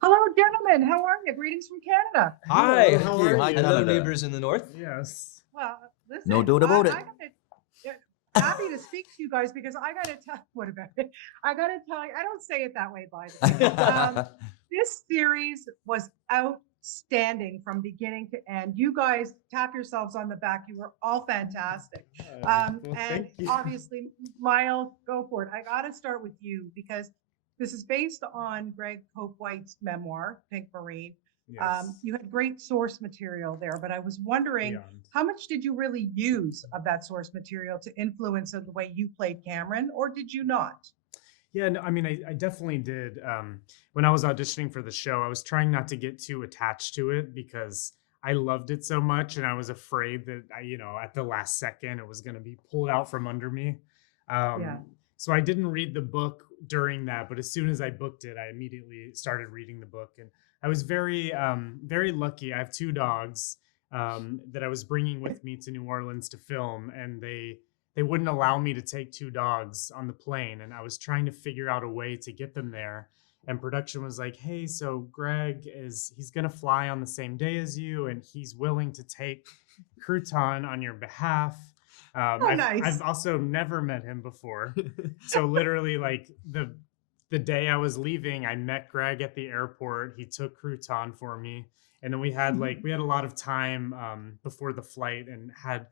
Hello, gentlemen. How are you? Greetings from Canada. Hi, Hello, how are hi, you? hello, Canada. neighbors in the north. Yes. Well, No listen, doubt about it. I gotta happy to speak to you guys because I gotta tell what about it? I gotta tell you, I don't say it that way, by the way. This series was outstanding from beginning to end. You guys tap yourselves on the back. You were all fantastic. Well, And thank you. obviously, Miles, go for it. I gotta start with you because this is based on Greg Cope White's memoir, Pink Marine. Yes. You had great source material there, but I was wondering Beyond. how much did you really use of that source material to influence the way you played Cameron, or did you not? Yeah, no, I mean, I definitely did. When I was auditioning for the show, I was trying not to get too attached to it because I loved it so much, and I was afraid that at the last second, it was going to be pulled out from under me. Yeah. So I didn't read the book during that, but as soon as I booked it, I immediately started reading the book, and I was very lucky. I have two dogs that I was bringing with me to New Orleans to film, and they wouldn't allow me to take two dogs on the plane, and I was trying to figure out a way to get them there. And production was like, hey, so he's going to fly on the same day as you, and he's willing to take Crouton on your behalf. Oh, I've nice. also never met him before. So literally, like the day I was leaving, I met Greg at the airport. He took Crouton for me, and then we had a lot of time before the flight, and had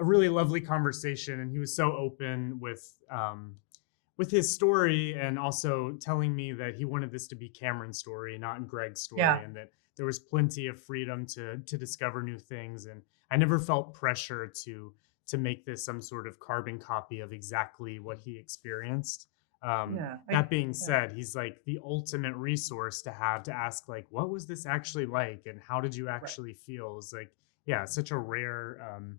a really lovely conversation. And he was so open with his story, and also telling me that he wanted this to be Cameron's story, not Greg's story, Yeah. and that there was plenty of freedom to discover new things. And I never felt pressure to make this some sort of carbon copy of exactly what he experienced. Yeah. That being Yeah. said, he's like the ultimate resource to have to ask, like, what was this actually like, and how did you Right. actually feel? It's like, yeah, it's such a rare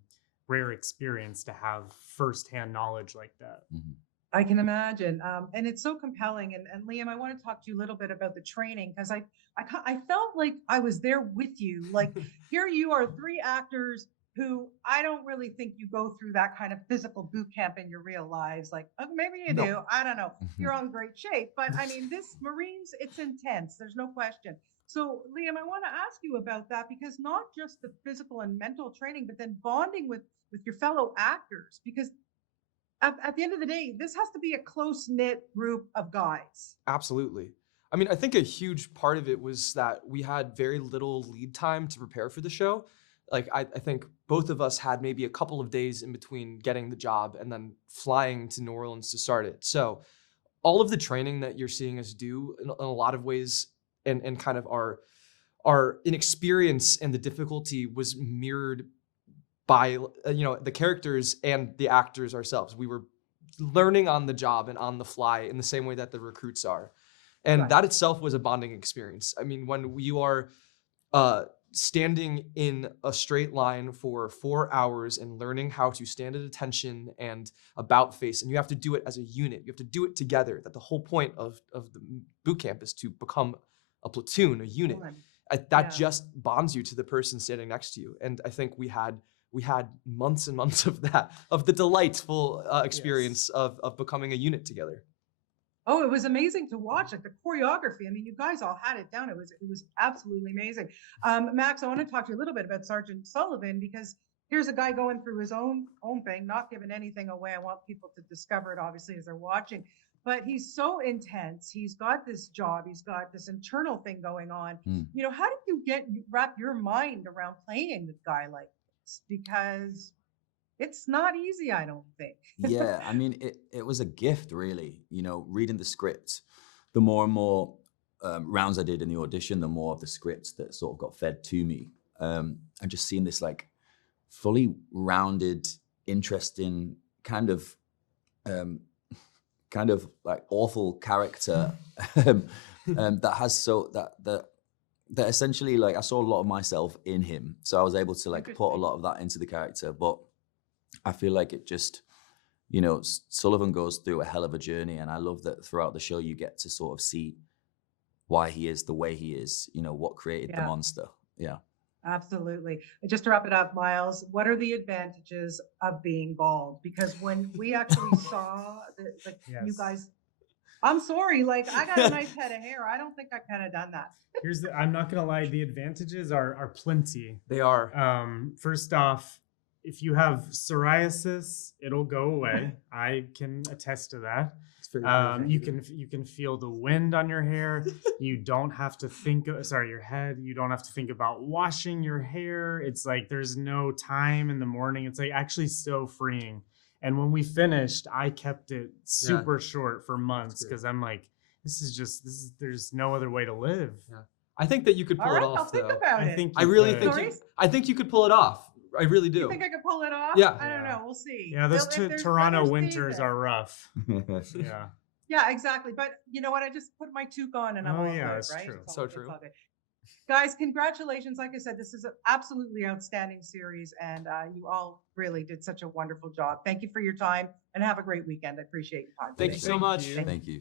experience to have firsthand knowledge like that. Mhm. I can imagine. And it's so compelling. And Liam, I want to talk to you a little bit about the training because I felt like I was there with you. Like here you are, three actors who I don't really think you go through that kind of physical boot camp in your real lives. Like maybe you No. do. I don't know. You're Mhm. on great shape. But I mean, this Marines, it's intense. There's no question. So, Liam, I want to ask you about that because not just the physical and mental training, but then bonding with your fellow actors because at the end of the day, this has to be a close knit group of guys. Absolutely. I mean, I think a huge part of it was that we had very little lead time to prepare for the show. Like, I think both of us had maybe a couple of days in between getting the job and then flying to New Orleans to start it. So, all of the training that you're seeing us do in a lot of ways, and kind of our inexperience and the difficulty was mirrored by the characters and the actors ourselves. We were learning on the job and on the fly in the same way that the recruits are, and Right. that itself was a bonding experience. I mean, when you are uh, standing in a straight line for 4 hours and learning how to stand at attention and about face, and you have to do it as a unit, you have to do it together. That the whole point of the boot camp is to become a platoon, a unit. One. That Yeah. just bonds you to the person standing next to you. And I think we had months and months of that, of the delightful experience Yes. of becoming a unit together. Oh, it was amazing to watch. Like the choreography. I mean, you guys all had it down. It was absolutely amazing. Max, I want to talk to you a little bit about Sergeant Sullivan because here's a guy going through his own thing, not giving anything away. I want people to discover it, obviously, as they're watching. But he's so intense. He's got this job. He's got this internal thing going on. Mm. How did you wrap your mind around playing a guy like this? Because it's not easy, I don't think. Yeah, I mean, it was a gift, really. Reading the script, the more and more rounds I did in the audition, the more of the script that sort of got fed to me. And just seeing this like fully rounded, interesting um, kind of like awful character that has that essentially, like, I saw a lot of myself in him, so I was able to like put a Interesting. lot of that into the character. But I feel like it just, Sullivan goes through a hell of a journey, and I love that throughout the show you get to sort of see why he is the way he is, what created the Yeah. monster. Yeah. Absolutely. And just to wrap it up, Miles, what are the advantages of being bald? Because when we actually saw you Yes. guys, I'm sorry, like I got a nice head of hair. I don't think I could have done that. I'm not gonna lie, the advantages are plenty. They are. First off, if you have psoriasis, it'll go away. I can attest to that. It's very You can feel the wind on your hair. You don't have to think your head. You don't have to think about washing your hair. It's like there's no time in the morning. It's like actually so freeing. And when we finished, I kept it super short for months because I'm like, there's no other way to live. Yeah. I think that you could pull All right, it I'll off think though. about I it. think I really think Sorry? I think you could pull it off. I really do. You think I could pull it off? Yeah. I don't Yeah. know. We'll see. Yeah, those If there's Toronto better winters season. are rough. Yeah. Yeah, exactly. But you know what? I just put my toque on and I'm Oh, all yeah, good, that's right? true. It's So all- it's true. all good. Guys, congratulations. Like I said, this is an absolutely outstanding series, and you all really did such a wonderful job. Thank you for your time, and have a great weekend. I appreciate your time. Thank you today. so much. you. Thank you.